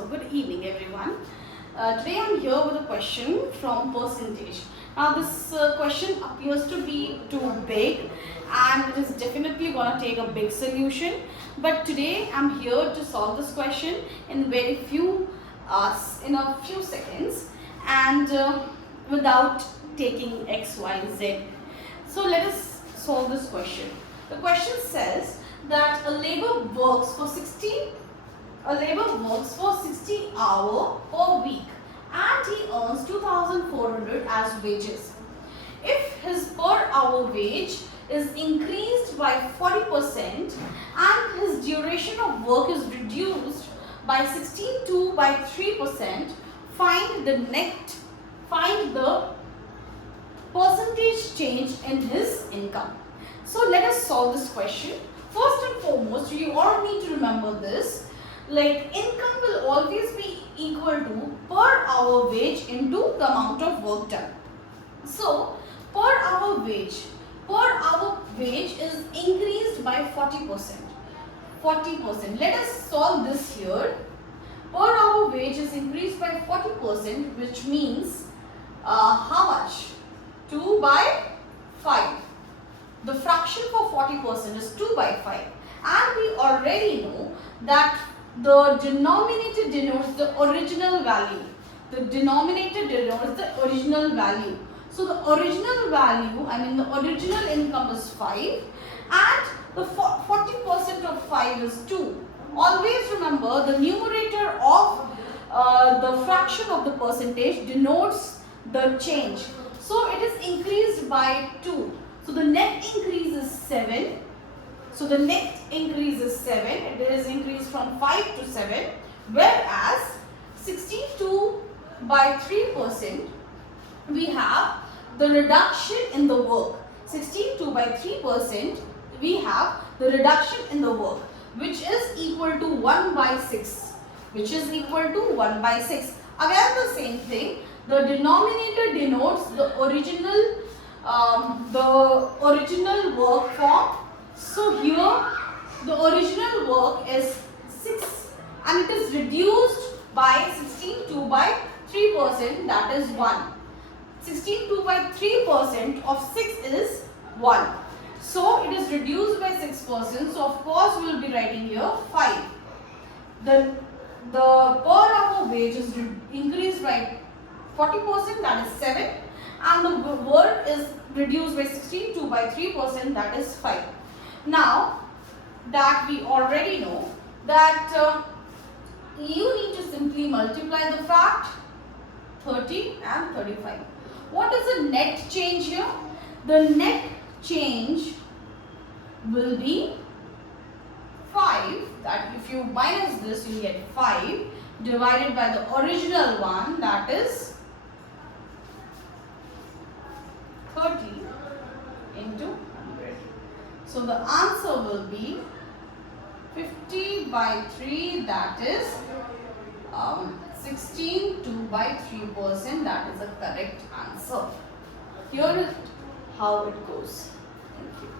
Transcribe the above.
So good evening everyone. Today I am here with a question from percentage. Now this question appears to be too big and it is definitely going to take a big solution. But today I am here to solve this question in a few seconds and without taking X, Y, Z. So let us solve this question. The question says that a laborer works for 60 hours per week and he earns 2,400 as wages. If his per hour wage is increased by 40% and his duration of work is reduced by 16 by 3%, find the percentage change in his income. So let us solve this question. First and foremost, you all need to remember this. Like, income will always be equal to per hour wage into the amount of work done. So, per hour wage is increased by 40%. 40%. Let us solve this here. Per hour wage is increased by 40%, which means how much? 2 by 5. The fraction for 40% is 2 by 5. And we already know that the denominator denotes the original value. The denominator denotes the original value. So the original value, the original income is 5 and the 40% of 5 is 2. Always remember the numerator of the fraction of the percentage denotes the change. So it is increased by 2. So the net increase is 7. So the net increase is 7. It is increased from 5 to 7. Whereas 62 by 3%, we have the reduction in the work. 62 by 3%, we have the reduction in the work, which is equal to 1 by 6. Which is equal to 1 by 6. Again the same thing. The denominator denotes the original work form. So here the original work is 6 and it is reduced by 16 by 3%, that is 1. 16 by 3% of 6 is 1. So it is reduced by 6%. So of course we will be writing here 5. The per hour wage is increased by 40%, that is 7, and the work is reduced by 16 by 3%, that is 5. Now that we already know that you need to simply multiply the fact 30 and 35. What is the net change here? The net change will be 5. That if you minus this, you get 5 divided by the original one, that is 30 into 100. So the answer will be 50 by 3, that is 16 by 3%, that is the correct answer. Here is how it goes. Thank you.